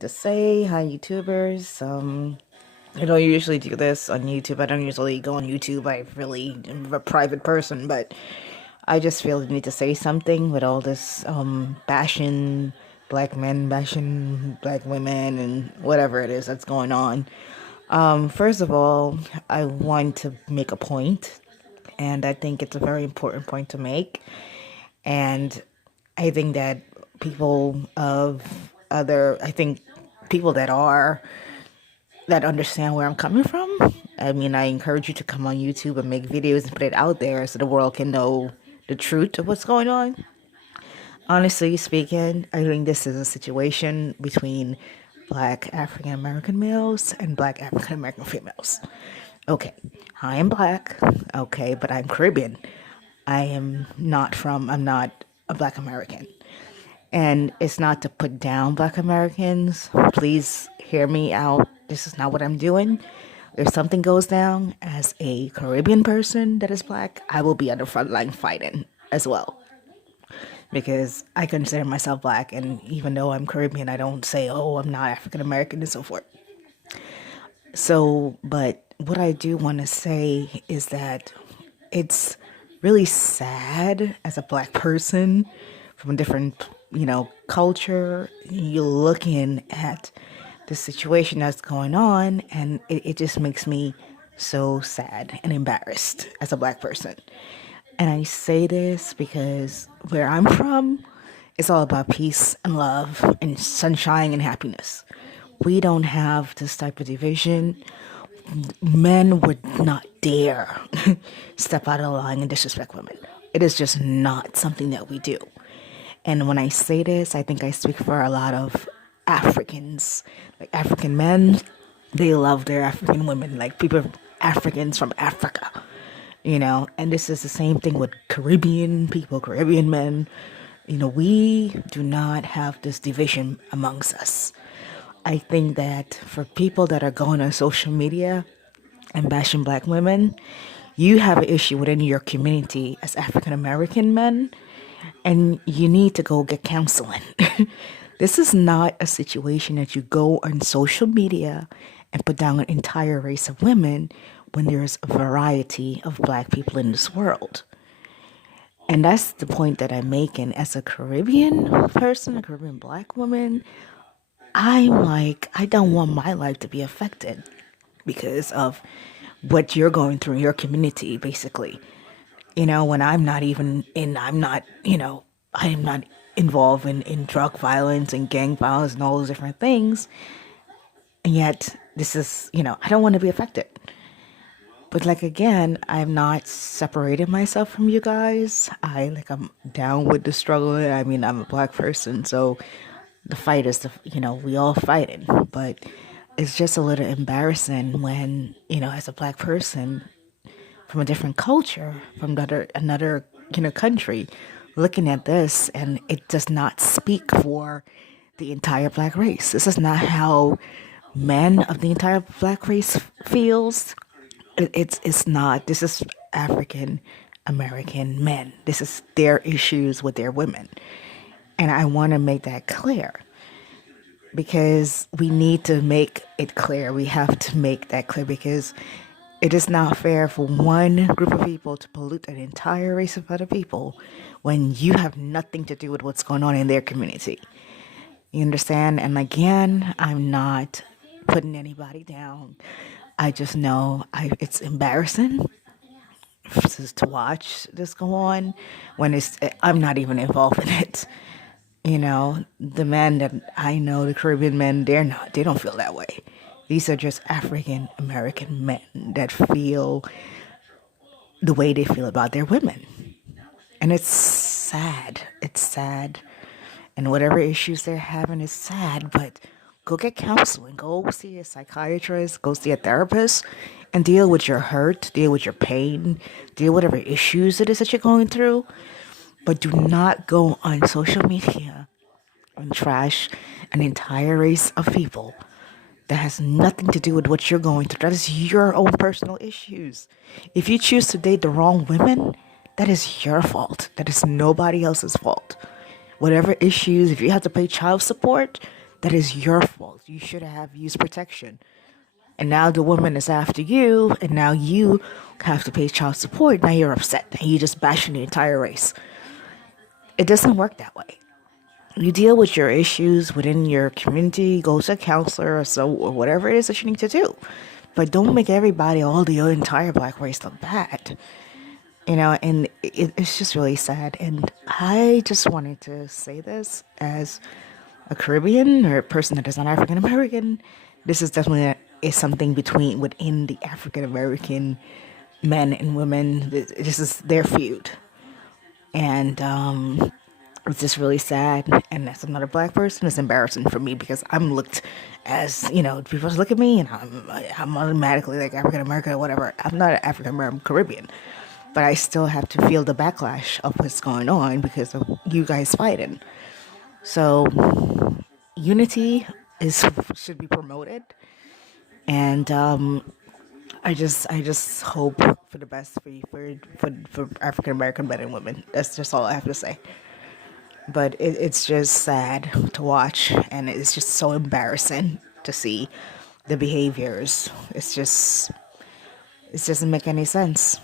To say hi, YouTubers. I don't usually do this on YouTube. I don't usually go on YouTube. I really am a private person, but I just feel the need to say something with all this bashing black men, bashing black women, and whatever it is that's going on. First of all, I want to make a point, and I think it's a very important point to make. And I think that people of I think people that understand where I'm coming from. I mean, I encourage you to come on YouTube and make videos and put it out there so the world can know the truth of what's going on. Honestly speaking, I think this is a situation between black African American males and black African American females. Okay, I am black, okay, but I'm Caribbean. I'm not a black American. And it's not to put down black Americans. Please hear me out. This is not what I'm doing. If something goes down as a Caribbean person that is black, I will be on the front line fighting as well. Because I consider myself black, and even though I'm Caribbean, I don't say, oh, I'm not African American and so forth. So, but what I do want to say is that it's really sad as a black person from a different, culture. You're looking at the situation that's going on, and it just makes me so sad and embarrassed as a black person. And I say this because where I'm from, it's all about peace and love and sunshine and happiness. We don't have this type of division. Men would not dare step out of line and disrespect women. It is just not something that we do. And when I say this, I think I speak for a lot of Africans, like African men. They love their African women, like people, Africans from Africa, And this is the same thing with Caribbean people, Caribbean men. We do not have this division amongst us. I think that for people that are going on social media and bashing black women, you have an issue within your community as African American men, and you need to go get counseling. This is not a situation that you go on social media and put down an entire race of women when there's a variety of black people in this world. And that's the point that I'm making. As a Caribbean person, a Caribbean black woman, I'm like, I don't want my life to be affected because of what you're going through in your community, basically. When I am not involved in drug violence and gang violence and all those different things. And yet, this is, I don't want to be affected. But like again, I'm not separated myself from you guys. I'm down with the struggle. I mean, I'm a black person, so the fight is we all fighting. But it's just a little embarrassing when, as a black person from a different culture, from another country, looking at this, and it does not speak for the entire black race. This is not how men of the entire black race feels. It's not. This is African American men. This is their issues with their women, and I want to make that clear because we need to make it clear. We have to make that clear because it is not fair for one group of people to pollute an entire race of other people when you have nothing to do with what's going on in their community. You understand? And again, I'm not putting anybody down. I just know it's embarrassing to watch this go on when I'm not even involved in it. The men that I know, the Caribbean men, they don't feel that way. These are just African American men that feel the way they feel about their women. And it's sad. It's sad. And whatever issues they're having is sad, but go get counseling. Go see a psychiatrist, go see a therapist, and deal with your hurt, deal with your pain, deal with whatever issues it is that you're going through. But do not go on social media and trash an entire race of people that has nothing to do with what you're going through. That is your own personal issues. If you choose to date the wrong women, that is your fault. That is nobody else's fault. Whatever issues, if you have to pay child support, That is your fault. You should have used protection. And now the woman is after you, and now you have to pay child support. Now you're upset, and you just bashing the entire race. It doesn't work that way. You deal with your issues within your community, go to a counselor or whatever it is that you need to do. But don't make everybody, all the entire black race look bad. And it's just really sad. And I just wanted to say this as a Caribbean or a person that is not African American. This is definitely is something within the African American men and women. This is their feud. And it's just really sad. And as another black person, it's embarrassing for me because I'm looked as, people look at me and I'm automatically like African American or whatever. I'm not African American, Caribbean. But I still have to feel the backlash of what's going on because of you guys fighting. So unity should be promoted, and I just hope for the best for African American men and women. That's just all I have to say. But it's just sad to watch, and it's just so embarrassing to see the behaviors. It doesn't make any sense.